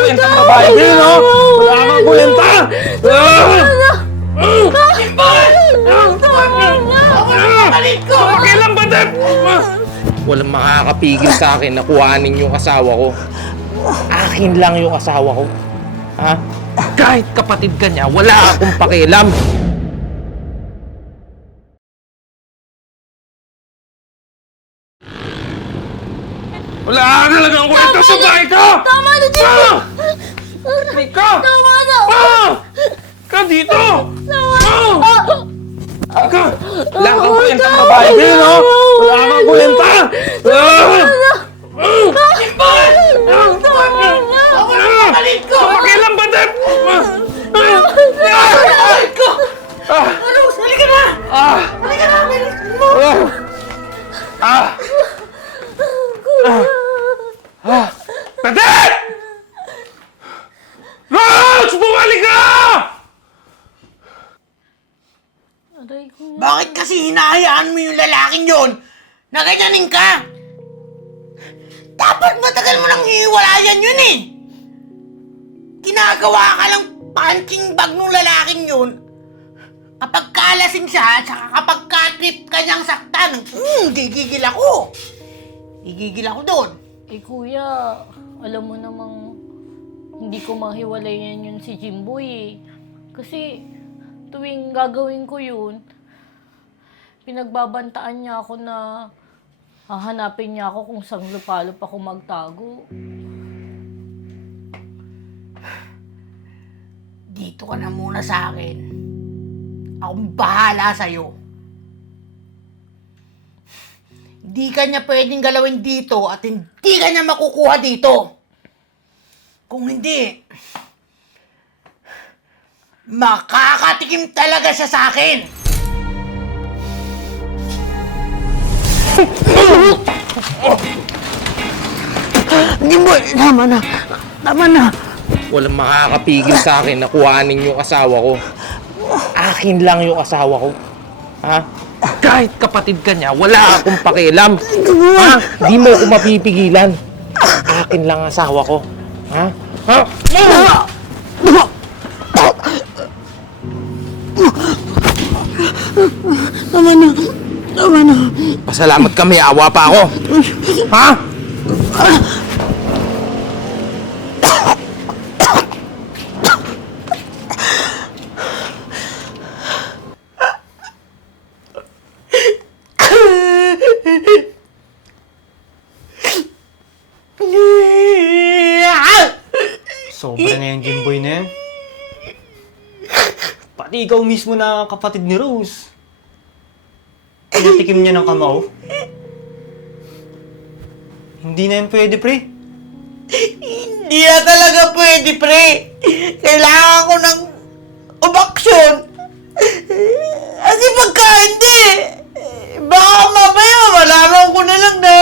kwentang babae din, no? Wala kang kwenta! Kailan ba din? Walang makakapigil sa akin na kuhanin yung asawa ko. Akin lang yung asawa ko. Ha? Kahit kapatid ka niya, wala akong pakialam. Wala ka talagang kwenta sa bahay ko! Tama na, Jimboy! Halika! Tama na! Ka dito! Tama na! Halika! Wala kang kwentang babae din, no? Wala kang kwenta! Jimboy! Tama na! Balik ko! Pakialam ba din? Balik ko! Ano? Halika na! Halika na! Balik mo! Padet! Rose! Bumalik ka! Aray ko. Bakit kasi hinahayaan mo yung lalaking yon na ganyanin ka? Dapat matagal mo nang hiwalayan yun eh. Ginagawa ka lang punching bag nung lalaking yun. Kapag kalasing siya, tsaka kapag ka-trip ka niyang saktan, gigigil ako. Gigigil ako doon. Eh kuya, alam mo namang hindi ko mahiwalayan yun si Jimboy eh. Kasi tuwing gagawin ko yun, pinagbabantaan niya ako na hahanapin niya ako kung saan lupalop ako magtago. Dito ka na muna sa akin. Akong bahala sa'yo. Hindi ka niya pwedeng galawin dito at hindi ka niya makukuha dito. Kung hindi, makakatikim talaga siya sa akin. Hindi mo, tama na. Tama na. Walang makakapigil sa akin na kuhanin yung asawa ko. Akin lang yung asawa ko. Ha? Kahit kapatid ka niya, wala akong pakialam. Ha? Di mo ako mapipigilan. Akin lang asawa ko. Ha? Ha? Tama na. Tama na. Pasalamat ka, may awa pa ako. Ha? Sobra na yung Jimboy na yan. Pati ikaw mismo na kapatid ni Rose. Pinatikim niya ng kamao. Hindi na yan pwede, pre. Hindi na talaga pwede, pre. Kailangan ko ng ubaksyon. Kasi pagka hindi, baka mamaya malaman ko na lang na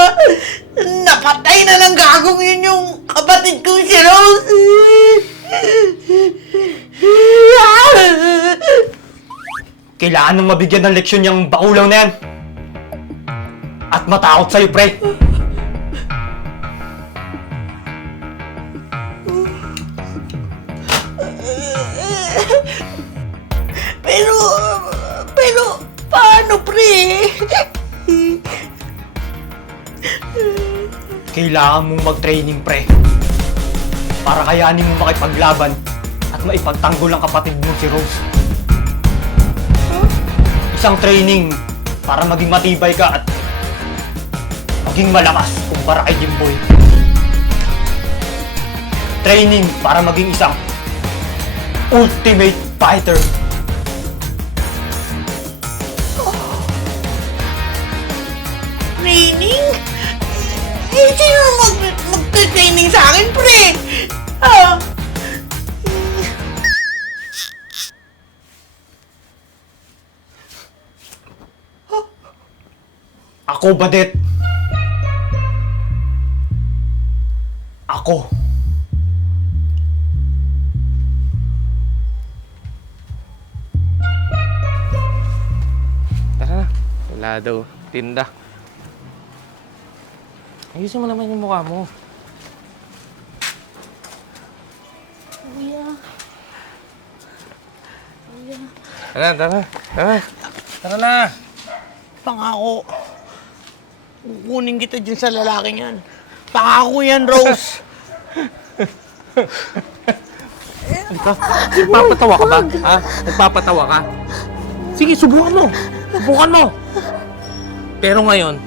napatay na ng gagong yun yung kapatid ko si Rose. Kailangan nang mabigyan ng leksyon yung bakulang na yan. At matakot sa'yo, pre. Pero, paano, pre? Kailangan mong mag-training, pre. Para kayanin mo makipaglaban at maipagtanggol ang kapatid mo si Rose. Isang training para maging matibay ka at maging malakas kumpara kay Jimboy. Training para maging isang ultimate fighter. Training? Eh, sino mag-training sa akin, pre? Ah. Ako, Badet. Ako. Tara na. Wala daw. Tinda. Ayusin mo naman yung mukha mo. Tara, tara. Tara. Tara na. Pangako. Kukunin kita dyan sa lalaking yan. Pangako yan, Rose. Halika. Nagpapatawa ka ba? Ha? Nagpapatawa ka? Sige, subukan mo. Subukan mo. Pero ngayon,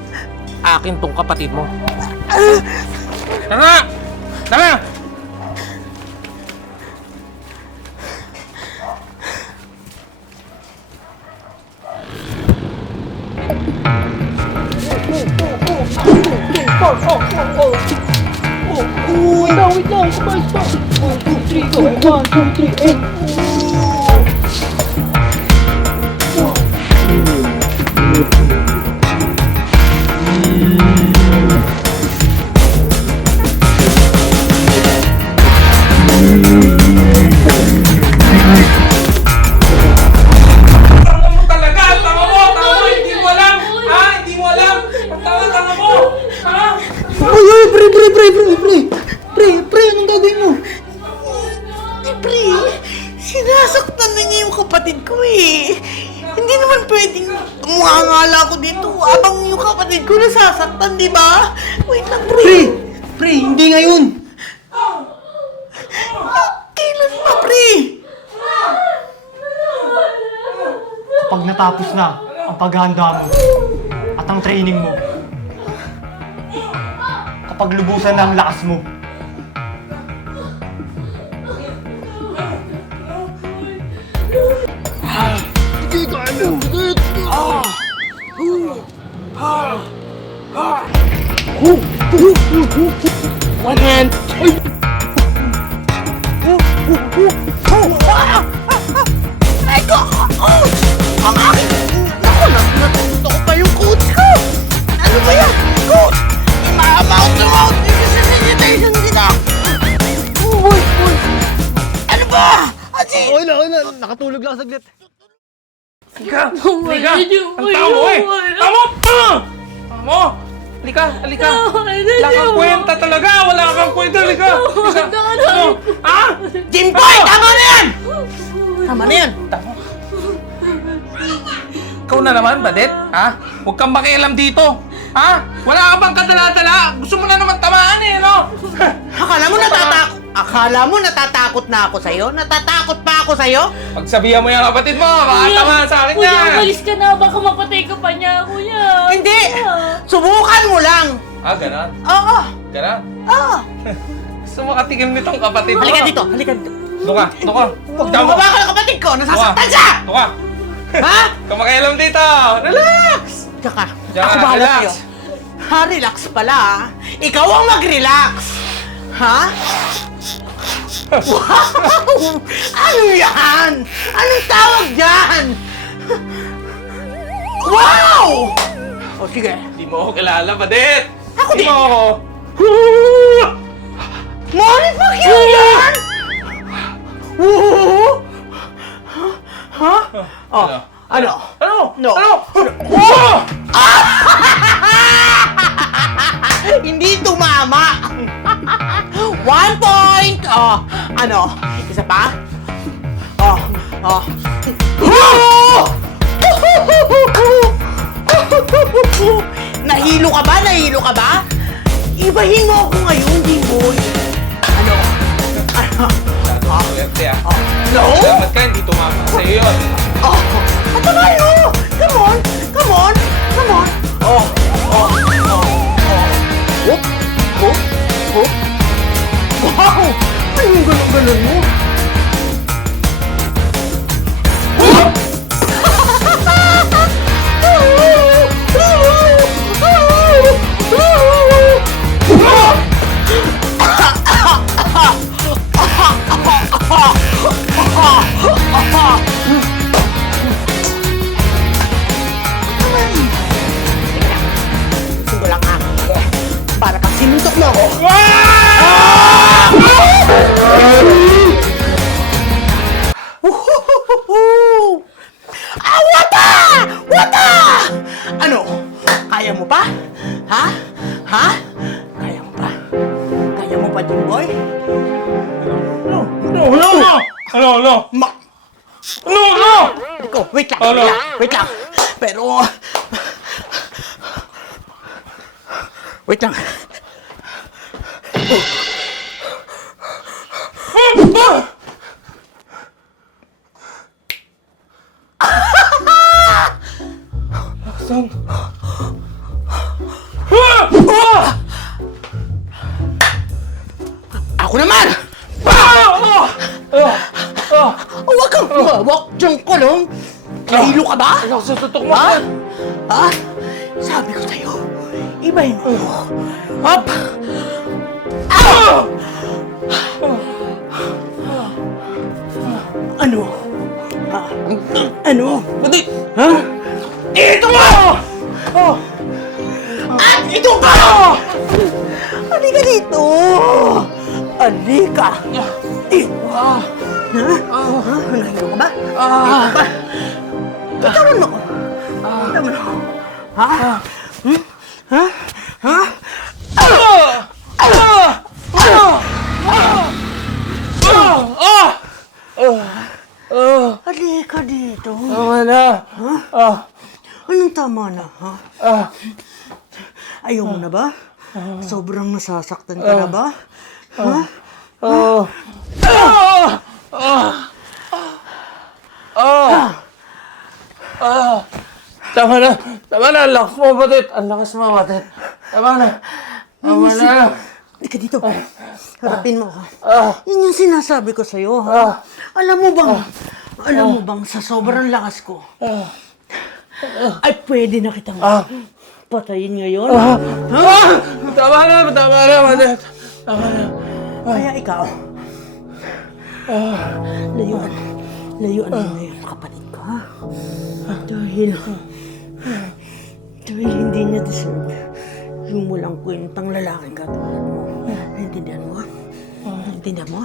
akin tong kapatid mo. Tara! Tara! Wait lang. Stop. 1, 2, 3, go. 1, 2, 3, and... Tanga mo talaga! Tanga mo! Hindi mo alam! Ha? Hindi mo alam! Ang tanga mo! Ha? Ay, pre, anong gagawin mo? Pre, sinasaktan na niya yung kapatid ko eh. Hindi naman pwedeng umangala ko dito abang yung kapatid ko nasasaktan, di ba? Wait lang, pre. Pre, hindi ngayon! Kailan pa, pre? Kapag natapos na ang paghahanda mo at ang training mo, kapag lubusan na ang lakas mo, One hand. Ay, coach! Ang aking... Naku, natuto ko pa yung coach ko! Ano ba yan? Coach! Mouth to mouth resuscitation dito! Uy! Ano ba? Ati! okay na. Nakatulog lang saglit. Halika! Halika! Ang tao mo eh! Tama! Tama! Halika! Halika! Wala kang kwenta talaga! Wala kang kwenta! Halika! Halika! Ano? Ha? Jimboy! Tama na yan! Tama na yan! Ikaw na naman, Badet? Ha? Huwag kang makialam dito! Ha? Wala ka bang kadala-dala? Gusto mo na naman tamaan eh, no? Akala mo natatakot na ako sa'yo? Natatakot pa ako sa'yo? Pagsabihan mo yung kapatid mo, baka tamaan sa akin Kuya, yan! umalis ka na. Baka mapatay ka pa niya, kuya. Hindi! Subukan mo lang! Ah, ganon? Oo! Ganon? Oo! Gusto mo katikim nitong kapatid mo? Halika dito! Halika dito! Doon ka! Huwag daw mo! Bumaba ka ng kapatid ko! Nasasaktan siya! Doon ka! Ha? Huwag makialam dito! Relax! Diyan ka. Diyan Ako ka, bahala relax. sa'yo. Ha? Relax pala ha? Ikaw ang mag-relax! Ha? Wow! Ano yan? Anong tawag dyan? Wow! O sige. Di mo ako kilala, Badet! Ako Di din. mo ako! Molly Pacquiao yan! Woo! Ha? Oh, ano? Ano? No. Ano? Wow! Hindi tumama! 1 point! Oh, ano? Isa pa? Oh. Nahilo ka ba? Ibahin mo ako ngayon, Jimboy. Ano? Swerte ah. No? Salamat ka, hindi tumama sa'yo yun. Oh, at tayo! Come on! Oh. Wow! Ano yung ganun mo? Gusto lang ha. Para pag sinuntok mo ako. Wata! Ano? Kaya mo pa? Ha? Kaya mo pa? Kaya mo pa, Jimboy? Ano? No! Ikaw, wait lang, Ano? wait lang. Pero... Wait lang. Saan? Ako naman! Huwag kang humawak dyan ko lang. Nahilo ka ba? Ano, sututok mo Ha? ko. Ha? Sabi ko sa'yo, ibahin mo. Hop! Ano? Ha? Ano? Hindi! Ha? Dito ka! At ito ka! Halika dito! Halika! Dito! Ha? Ha? Nahilo ka ba? Nahilo ka ba? Bitawan mo ko! Bitawan mo ko! Ha? Hmm? Ha? Ha? Halika dito. Tama na. Anong tama na, ha? Ayaw mo na ba? Sobrang nasasaktan ka na ba? Ha? Tama na. Tama na. Ang lakas mo, batit. Ang lakas mo, batit. Tama na. Tama na. Halika dito. Harapin mo ako. Yun yung sinasabi ko sa'yo, ha? Alam mo bang sa sobrang lakas ko, ay pwede na kitang patayin ngayon? Tama na. Tama na, batit. Tama na. Kaya ikaw, layuan mo na yung kapatid ko, ha? Dahil hindi niya deserve yung walang kwentang lalaking katulad mo. Naintindihan mo? Naintindihan mo?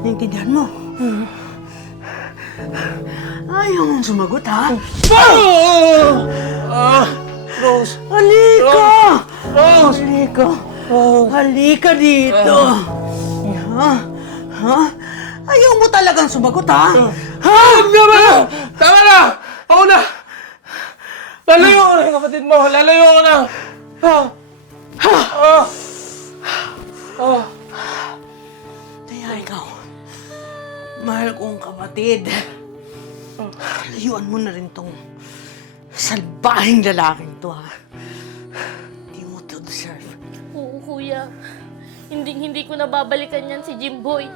Naintindihan mo? Ayaw mong sumagot, ha? Rose. Halika! Rose. Halika! Halika dito! Ha? Ha? Ayaw mo talagang sumagot, ha? Ha? Tama na! Tama na! Ako na! Lalayo ko na yung kapatid mo! Lalayo ko na! Kaya ikaw, mahal kong kapatid, layuan mo na rin tong salbahing lalaking to, ha? Hindi mo to deserve. Oo, kuya. Hindi ko nababalikan yan si Jimboy.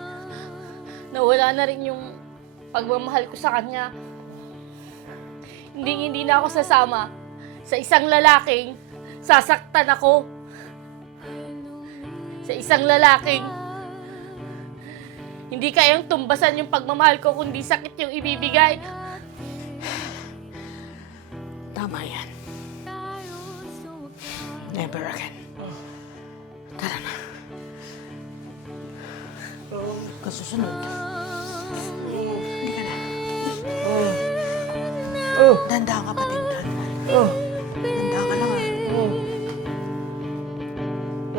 Nawala na rin yung pagmamahal ko sa kanya. Hindi na ako sasama sa isang lalaking sasaktan ako. Sa isang lalaking hindi kayang tumbasan yung pagmamahal ko kundi sakit yung ibibigay. Tama yan. Never again. Tara na. Kasusunod. Hindi ka na. Danda ka, kapatid. Danda ka lang,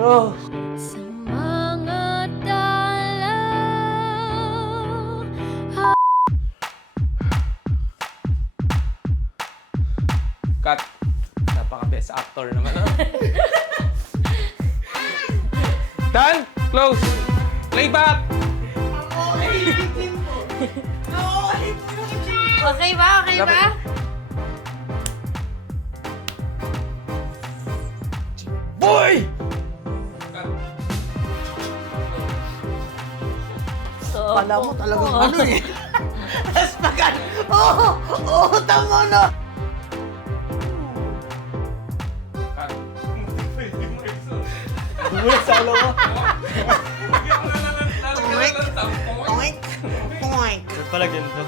ha? Sa mga dalaw. Cut. Napaka-best actor naman, ha? Done! Close! Playback! Okay ba? Okay ba? Boy! Kala mo talagang ano eh. Aspagan! Oo, tama na! Bumalik sa ulo mo. Oink! Oink! Oink! Ba't pala ganito?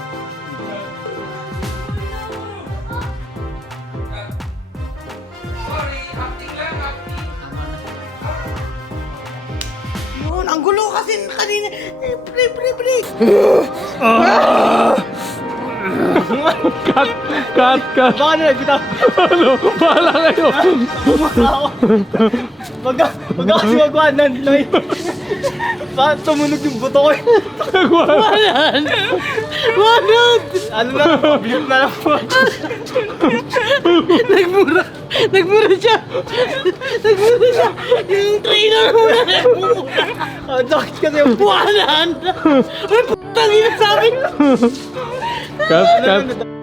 Yun, ang gulo kasi kanina. Pre. Cut! Baka nila, bitaw. Ano? Bahala kayo! Wag ka kasi magwanan, Noy. Bakit tumunog yung buto ko? Wanan! Wanan! Ano na, blip na lang po. Nagmura siya! Nagmura siya! Yung trainer mo na nagmura! Ang sakit kasi yung Wanan! Ay, putang ina sa akin! Cut, cut.